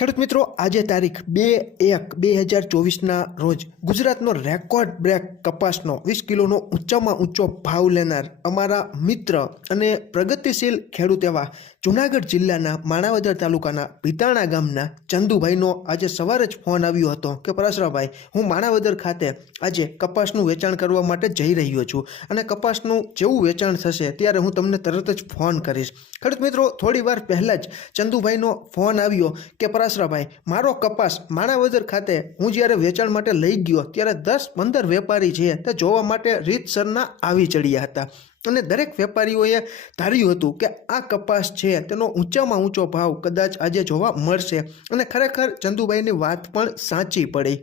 ખેડૂત મિત્રો, આજે તારીખ બે એક બે હજાર ચોવીસના રોજ ગુજરાતનો રેકોર્ડ બ્રેક કપાસનો વીસ કિલોનો ઊંચામાં ઊંચો ભાવ લેનાર અમારા મિત્ર અને પ્રગતિશીલ ખેડૂત એવા જુનાગઢ જિલ્લાના માણાવદર તાલુકાના પિતાણા ગામના ચંદુભાઈનો આજે સવારે જ ફોન આવ્યો હતો કે પરાશરાભાઈ હું માણાવદર ખાતે આજે કપાસનું વેચાણ કરવા માટે જઈ રહ્યો છું અને કપાસનું જેવું વેચાણ થશે ત્યારે હું તમને તરત જ ફોન કરીશ. ખેડૂત મિત્રો, થોડી વાર પહેલાં જ ચંદુભાઈનો ફોન આવ્યો કે પરાશરાભાઈ મારો કપાસ માણાવદર ખાતે હું જ્યારે વેચાણ માટે લઈ ગયો, ત્યારે દસ પંદર વેપારી છે તે જોવા માટે રીતસરના આવી ચડ્યા હતા. અને દરેક વેપારીઓએ ધાર્યું હતું કે આ કપાસ છે તેનો ઊંચામાં ઊંચો ભાવ કદાચ આજે જોવા મળશે. અને ખરેખર ચંદુભાઈની વાત પણ સાચી પડી.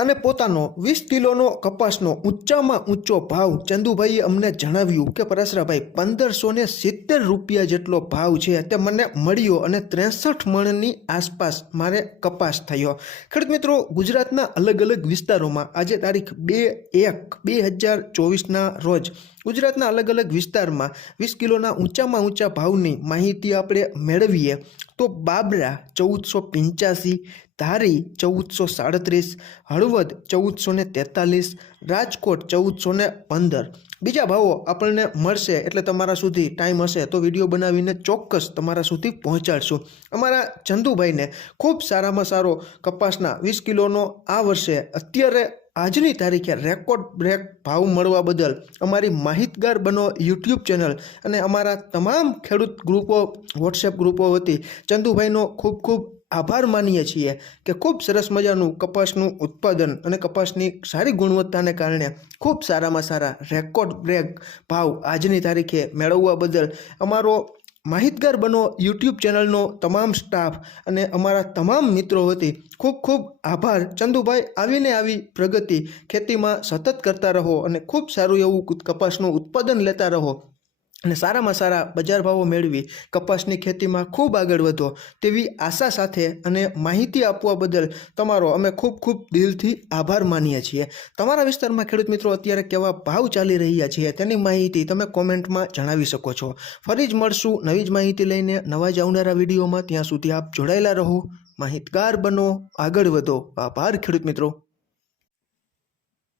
અને પોતાનો વીસ કિલોનો કપાસનો ઊંચામાં ઊંચો ભાવ ચંદુભાઈએ અમને જણાવ્યું કે પરાશરાભાઈ પંદરસો ને સિત્તેર રૂપિયા જેટલો ભાવ છે તે મને મળ્યો અને ત્રેસઠ મણની આસપાસ મારે કપાસ થયો. ખેડૂત મિત્રો, ગુજરાતના અલગ અલગ વિસ્તારોમાં આજે તારીખ બે એક બે હજાર ચોવીસના રોજ ગુજરાતના અલગ અલગ વિસ્તારમાં વીસ કિલોના ઊંચામાં ઊંચા ભાવની માહિતી આપણે મેળવીએ તો બાબરા ચૌદસો પંચ્યાસી ધારી ચૌદસો સાડત્રીસ, હળવદ ચૌદસો ને તેતાલીસ, રાજકોટ ચૌદસો ને પંદર. બીજા ભાવો આપણને મળશે એટલે તમારા સુધી ટાઈમ હશે તો વીડિયો બનાવીને ચોક્કસ તમારા સુધી પહોંચાડશું. અમારા ચંદુભાઈને ખૂબ સારામાં સારો કપાસના વીસ કિલોનો આ વર્ષે અત્યારે આજની તારીખે રેકોર્ડ બ્રેક ભાવ મળવા બદલ અમારી માહિતગાર બનો યુટ્યુબ ચેનલ અને અમારા તમામ ખેડૂત ગ્રુપો વોટ્સએપ ગ્રુપો વતી ચંદુભાઈનો ખૂબ ખૂબ આભાર માનીએ છીએ કે ખૂબ સરસ મજાનું કપાસનું ઉત્પાદન અને કપાસની સારી ગુણવત્તાને કારણે ખૂબ સારામાં સારા રેકોર્ડ બ્રેક ભાવ આજની તારીખે મેળવવા બદલ અમારો માહિતગાર બનો યુટ્યુબ ચેનલનો તમામ સ્ટાફ અને અમારા તમામ મિત્રો વતી ખૂબ ખૂબ આભાર. ચંદુભાઈ, આવીને આવી પ્રગતિ ખેતીમાં સતત કરતા રહો અને ખૂબ સારું એવું કપાસનું ઉત્પાદન લેતા રહો. અને સારામાં સારા બજાર ભાવો મેળવી કપાસની ખેતીમાં ખૂબ આગળ વધો તેવી આશા સાથે અને માહિતી આપવા બદલ તમારો અમે ખૂબ ખૂબ દિલથી આભાર માનીએ છીએ. તમારા વિસ્તારમાં ખેડૂત મિત્રો અત્યારે કેવા ભાવ ચાલી રહ્યા છે તેની માહિતી તમે કોમેન્ટમાં જણાવી શકો છો. ફરી જ મળશું નવી જ માહિતી લઈને નવા જ આવનારા વિડીયોમાં. ત્યાં સુધી આપ જોડાયેલા રહો. માહિતગાર બનો, આગળ વધો. આભાર ખેડૂત મિત્રો.